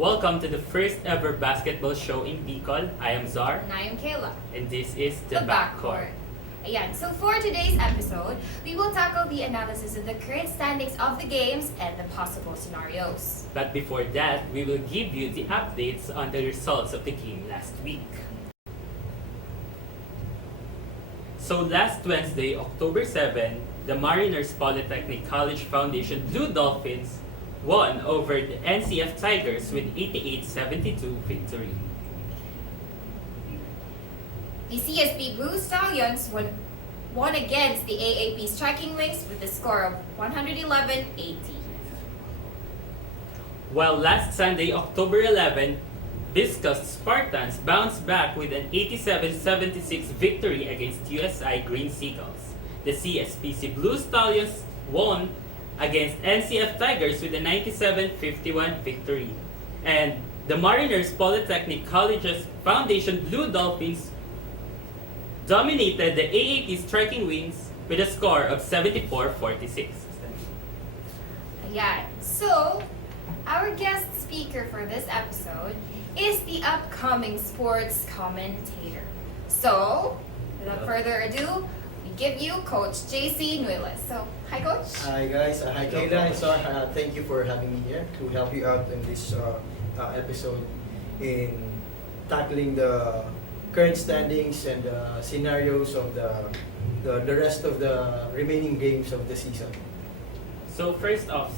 Welcome to the first ever basketball show in Bicol. I am Zar, And I am Kayla. and this is The Backcourt. Ayan, so for today's episode, we will tackle the analysis of the current standings of the games and the possible scenarios. But before that, we will give you the updates on the results of the game last week. So last Wednesday, October 7, the Mariners Polytechnic College Foundation Blue Dolphins won over the NCF Tigers with 88-72 victory. The CSP Blue Stallions won against the AAP Striking Wings with a score of 111-80. While last Sunday, October 11, Bicol Spartans bounced back with an 87-76 victory against USI Green Seagulls. The CSPC Blue Stallions won against NCF Tigers with a 97-51 victory. And the Mariners Polytechnic College's Foundation Blue Dolphins dominated the AAP Striking Wings with a score of 74-46. Ayan, so our guest speaker for this episode is the upcoming sports commentator. So, without further ado, we give you Coach JC Nuelas. So, hi Coach. Hi guys, hi Kayla and Sar. Thank you for having me here to help you out in this episode in tackling the current standings and scenarios of the rest of the remaining games of the season. So first off,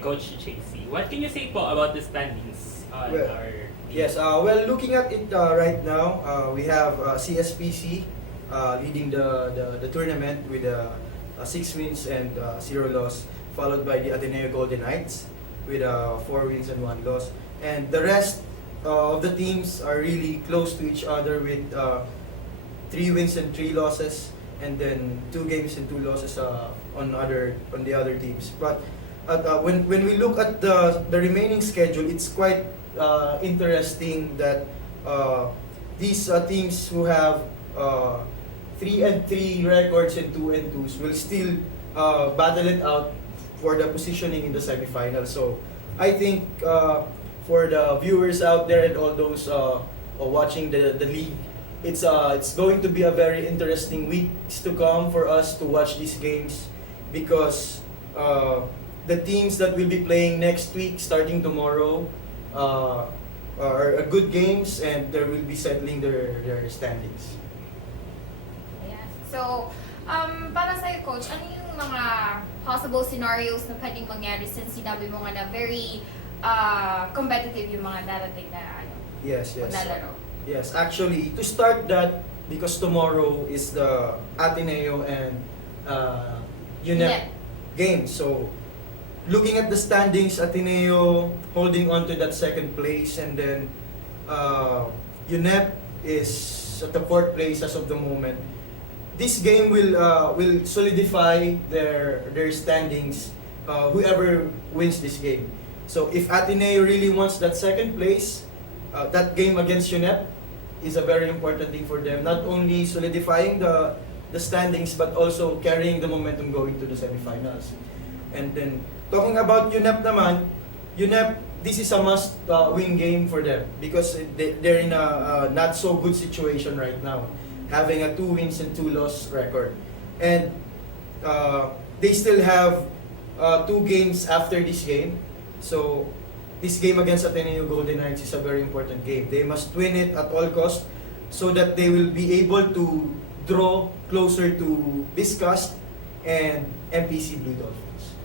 Coach JC, what can you say po about the standings on Well, our team? Yes, well, looking at it right now, we have CSPC leading the tournament with 6 wins and 0 loss, followed by the Ateneo Golden Knights with 4 wins and 1 loss. And the rest of the teams are really close to each other with 3 wins and 3 losses, and then 2 games and 2 losses on the other teams. But when we look at the remaining schedule, it's quite interesting that these teams who have 3-3 records and 2-2s will still battle it out for the positioning in the semifinals. So I think for the viewers out there and all those watching the league, it's going to be a very interesting weeks to come for us to watch these games, because the teams that will be playing next week, starting tomorrow, are good games, and they will be settling their standings. Ayan. So, para sa'yo Coach, ano yung mga possible scenarios na pwedeng mangyari since sinabi mo nga na very competitive yung mga darating na Yes. maglalaro? Yes, actually, to start that, because tomorrow is the Ateneo and UNEP game. So, looking at the standings, Ateneo holding on to that second place, and then UNEP is at the 4th place as of the moment. This game will solidify their standings, whoever wins this game. So if Ateneo really wants that second place, that game against UNEP is a very important thing for them. Not only solidifying the standings, but also carrying the momentum going to the semifinals. And then talking about UNEP naman, UNEP, this is a must-win game for them, because they're in a not so good situation right now, having a 2 wins and 2 loss record. And they still have 2 games after this game. So this game against Ateneo Golden Knights is a very important game. They must win it at all costs so that they will be able to draw closer to Bicol and MPC Blue Dolphins.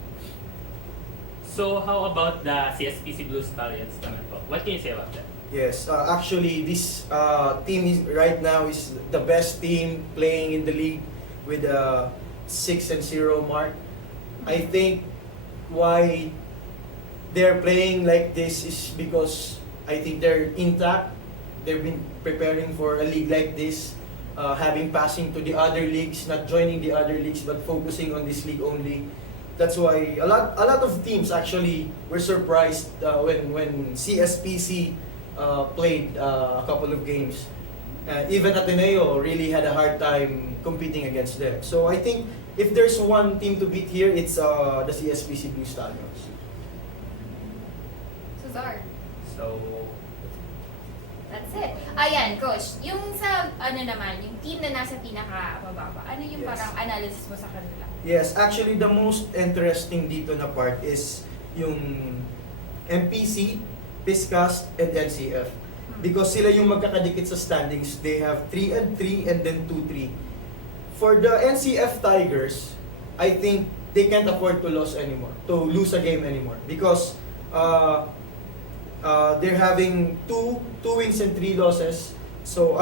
So how about the CSPC Blue Stallions naman po? What can you say about that? Yes, actually this team is right now is the best team playing in the league with a 6-0 mark. I think why they're playing like this is because I think they're intact. They've been preparing for a league like this, having passing to the other leagues, not joining the other leagues, but focusing on this league only. That's why a lot of teams actually were surprised when CSPC played a couple of games. Even Ateneo really had a hard time competing against them. So I think if there's one team to beat here, it's the CSPC Blue Stallions. So Zar. So, That's it. Ayan, coach. Yung sa, naman, yung team na nasa pinaka-mababa, ano yung Yes. parang analysis mo sa kanila? Yes, actually the most interesting dito na part is yung MPC, Piscast, and NCF. Because sila yung magkakadikit sa standings. They have 3-3 and then 2-3. For the NCF Tigers, I think they can't afford to lose a game anymore. Because they're having two wins and 3 losses. So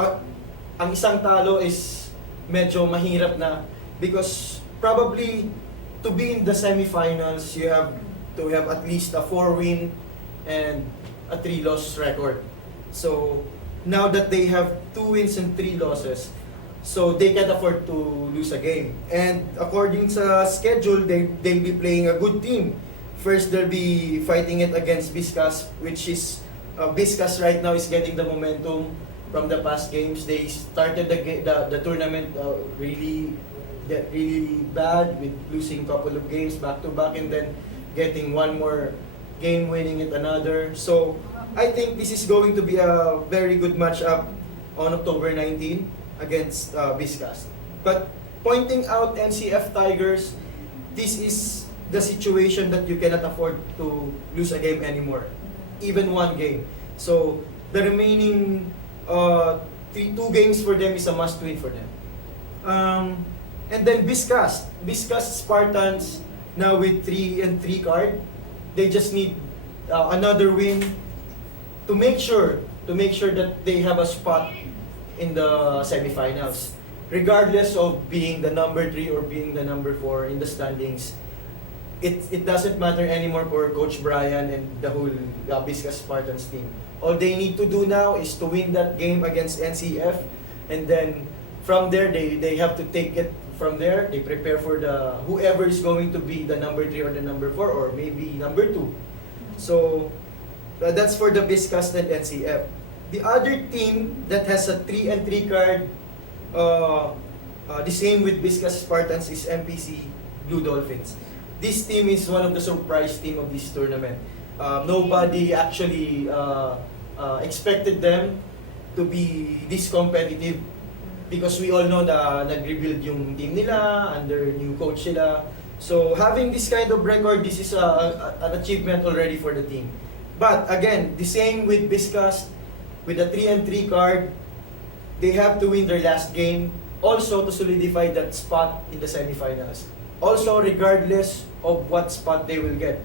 ang isang talo is medyo mahirap na, because probably to be in the semifinals, you have to have at least a 4-win and a 3-loss record. So now that they have 2 wins and 3 losses, so they can't afford to lose a game. And according sa schedule, they'll be playing a good team. First, they'll be fighting it against Vizcas, which is Vizcas right now is getting the momentum from the past games. They started the tournament really bad, with losing couple of games back to back and then getting one more game, winning it another. So I think this is going to be a very good matchup on October 19 against Vizcas. But pointing out NCF Tigers, this is the situation that you cannot afford to lose a game anymore, even one game. So the remaining 2 games for them is a must-win for them. And then Vizcas Spartans now with 3-3 card. They just need another win to make sure that they have a spot in the semifinals, regardless of being the number 3 or being the number 4 in the standings. It doesn't matter anymore for Coach Brian and the whole Vizcas Spartans team. All they need to do now is to win that game against NCF, and then from there they have to take it from there. They prepare for the whoever is going to be the number 3 or the number 4 or maybe number 2. So that's for the Vizcas and NCF. The other team that has a 3-3 card, the same with Vizcas Spartans, is MPC Blue Dolphins. This team is one of the surprise team of this tournament. Nobody actually expected them to be this competitive, because we all know na nag-rebuild yung team nila under new coach sila. So having this kind of record, this is an achievement already for the team. But again, the same with Vizcas, with the 3-3 card, they have to win their last game also to solidify that spot in the semifinals. Also, regardless of what spot they will get,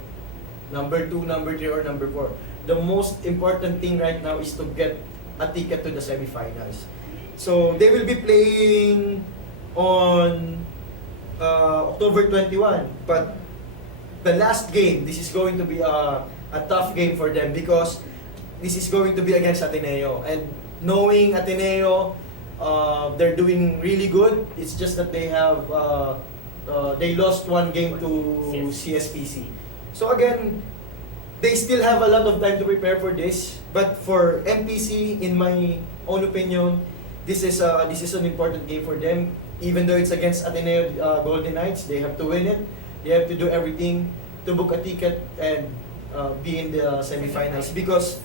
number 2, number 3, or number 4, the most important thing right now is to get a ticket to the semifinals. So they will be playing on October 21, but the last game, this is going to be a tough game for them, because this is going to be against Ateneo, and knowing Ateneo, they're doing really good. It's just that they have they lost one game to CSPC. So again, they still have a lot of time to prepare for this. But for MPC, in my own opinion, this is an important game for them. Even though it's against Ateneo Golden Knights, they have to win it. They have to do everything to book a ticket and be in the semifinals, because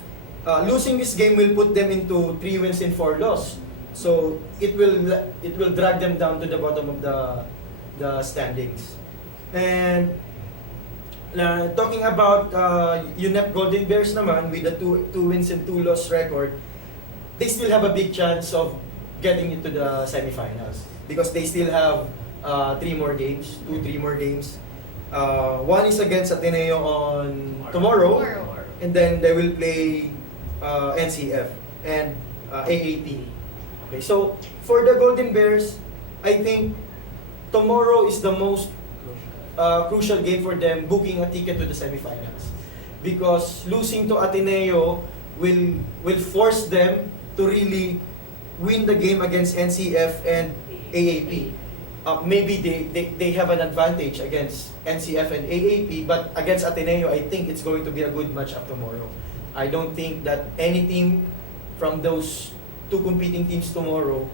losing this game will put them into 3 wins and 4 losses. So it will drag them down to the bottom of the standings. And talking about UNEP Golden Bears naman, with a 2 wins and 2 loss record, they still have a big chance of getting into the semifinals, because they still have 3 more games, 2-3 more games. One is against Ateneo on tomorrow, and then they will play NCF and AAP. Okay, so for the Golden Bears, I think tomorrow is the most crucial game for them, booking a ticket to the semifinals, because losing to Ateneo will force them to really win the game against NCF and AAP. Maybe they have an advantage against NCF and AAP, but against Ateneo, I think it's going to be a good matchup tomorrow. I don't think that any team from those 2 competing teams tomorrow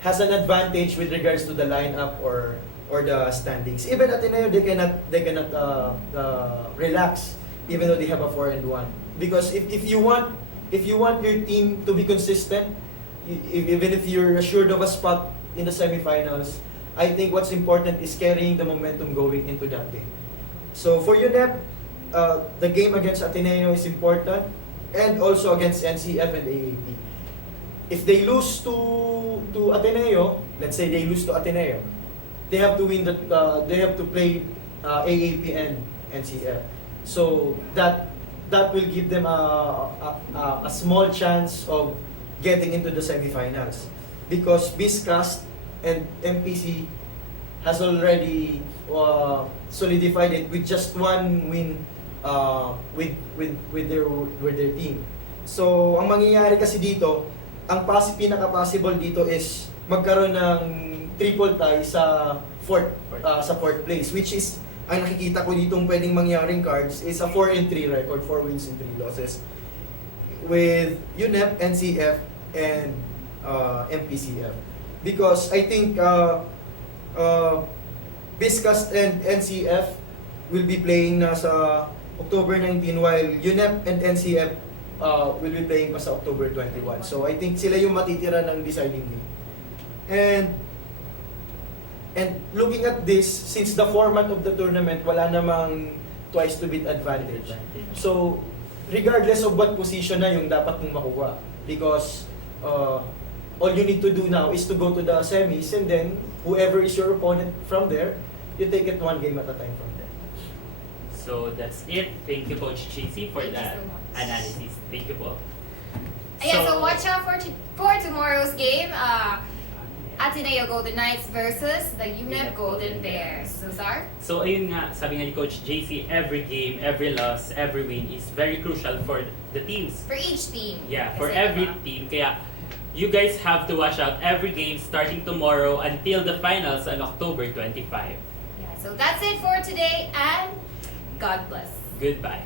has an advantage with regards to the lineup or the standings. Even Ateneo, they cannot relax, even though they have a 4-1. Because if you want your team to be consistent, even if you're assured of a spot in the semifinals, I think what's important is carrying the momentum going into that game. So for UNEP, the game against Ateneo is important, and also against NCF and AAP. If they lose to Ateneo, let's say they lose to Ateneo, they have to win they have to play AAP and NCF. So that will give them a small chance of getting into the semifinals, because Biscast and MPC has already solidified it with just one win with their team. So ang mangyayari kasi dito, ang pinaka-possible dito is magkaroon ng triple tie sa fourth place, which is ang nakikita ko ditong pwedeng mangyaring cards is a 4-3 record, 4 wins and 3 losses with UNEP, NCF, and MPCF. Because I think Biscast and NCF will be playing na sa October 19, while UNEP and NCF will be playing pa sa October 21. So I think sila yung matitira ng deciding game. And looking at this, since the format of the tournament, wala namang twice to beat advantage. So, regardless of what position na yung dapat mong makuha, because all you need to do now is to go to the semis, and then whoever is your opponent from there, you take it one game at a time from there. So that's it. Thank you, Coach JC, for Thank you that so much. analysis. Thank you po. Yeah, so watch out for tomorrow's game. Ateneo Golden Knights versus the UNEP Golden Bears. Susar? So ayun nga, sabi nga ni Coach JC, every game, every loss, every win is very crucial for the teams. For each team. Yeah, for Kasi every diba? team. Kaya you guys have to watch out every game starting tomorrow until the finals on October 25. Yeah, so that's it for today, and God bless. Goodbye.